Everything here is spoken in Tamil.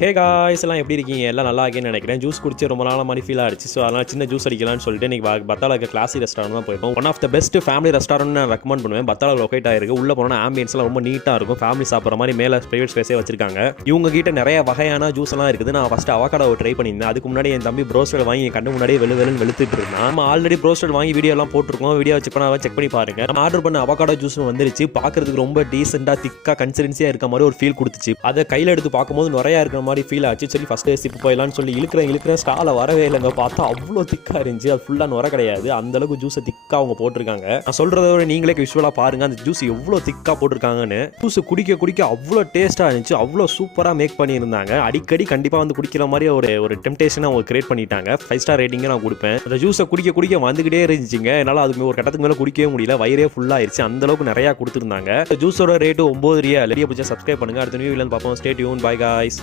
ஹே காய்ஸ் எல்லாம் எப்படி இருக்கீங்க? எல்லாம் நல்லா இருக்கேன்னு நினைக்கிறேன். ஜூஸ் குடிச்சு ரொம்ப நாள் மாதிரி ஃபீல் ஆயிடுச்சு. ஸோ அதனால் சின்ன ஜூஸ் அடிக்கலாம்னு சொல்லிட்டு இன்றைக்கி பத்தால இருக்க கிளாசி ரெஸ்டாரண்ட் தான் போயிருக்கோம். One of the best family restaurant நான் ரெக்கமெண்ட் பண்ணுவேன். பத்தால லொக்கேட் ஆயிருக்கு. உள்ள போனால் ஆம்பியன்ஸ்லாம் ரொம்ப நீட்டாக இருக்கும். ஃபேமிலி சாப்பிட்ற மாதிரி மேலே ப்ரைவேட் ஸ்பேஸே வச்சிருக்காங்க. இவங்க கிட்ட நிறைய வகையான ஜூஸ் எல்லாம் இருக்குது. நான் ஃபஸ்ட்டு அவகாடோ ட்ரை பண்ணியிருந்தேன். அதுக்கு முன்னாடி என் தம்பி ப்ரோஸ்டட் வாங்கி என் கண்ணு முன்னாடியே வெளுன்னு வெளுத்துட்டு இருந்தான். நம்ம ஆல்ரெடி ப்ரோஸ்டட் வாங்கி வீடியோலாம் போட்டிருக்கோம். வீடியோ செக் பண்ணி பாருங்க. நம்ம ஆர்டர் பண்ண அவகாடோ ஜூஸ் வந்துருச்சு. பார்க்கறதுக்கு ரொம்ப டீசெண்டாக திக்காக கன்சிஸ்டன்சியாக இருக்க மாதிரி ஒரு ஃபீல் கொடுத்துச்சு. அதை கையில் எடுத்து பார்க்கும்போது நிறையா இருக்கிற மாதிரி ஃபீல் ஆச்சு. சரி ஃபஸ்ட்டு சிப்பு போயிடலான்னு சொல்லி இழுக்கிறேன் ஸ்டாலை வரவே இல்லைங்க. பார்த்தா அவ்வளோ திக்காக இருந்துச்சு. அது ஃபுல்லாக நுர கிடையாது. அந்தளவுக்கு ஜூஸை திக்காக அவங்க போட்டிருக்காங்க. நான் சொல்கிறத விட நீங்களே விஷுவலாக பாருங்கள் அந்த ஜூஸ் எவ்வளோ திக்காக போட்டிருக்காங்கன்னு. ஜூஸ் குடிக்க அவ்வளோ டேஸ்ட்டாக இருந்துச்சு. அவ்வளோ சூப்பராக மேக் பண்ணியிருந்தாங்க. அடிக்கடி கண்டிப்பாக வந்து குடிக்கிற மாதிரி ஒரு டெம்டேஷனை அவங்க கிரியேட் பண்ணிட்டாங்க. 5 ஸ்டார் ரேட்டிங்கை நான் கொடுப்பேன். அந்த ஜூஸை குடிக்க வந்துக்கிட்டே இருந்துச்சுங்க. என்னால் அதுக்கு ஒரு கட்டத்துக்கு மேலே குடிக்கவே முடியல. வயிறே ஃபுல்லாகிடுச்சு. அந்தளவுக்கு நிறையா கொடுத்துருந்தாங்க. ஜூஸோட ரேட்டு 9 ரியால். பிடிச்சா சப்ஸ்கிரைப் பண்ணுங்கள். அடுத்த நியூ இல்லைன்னு பார்ப்போம். Stay tune. By guys.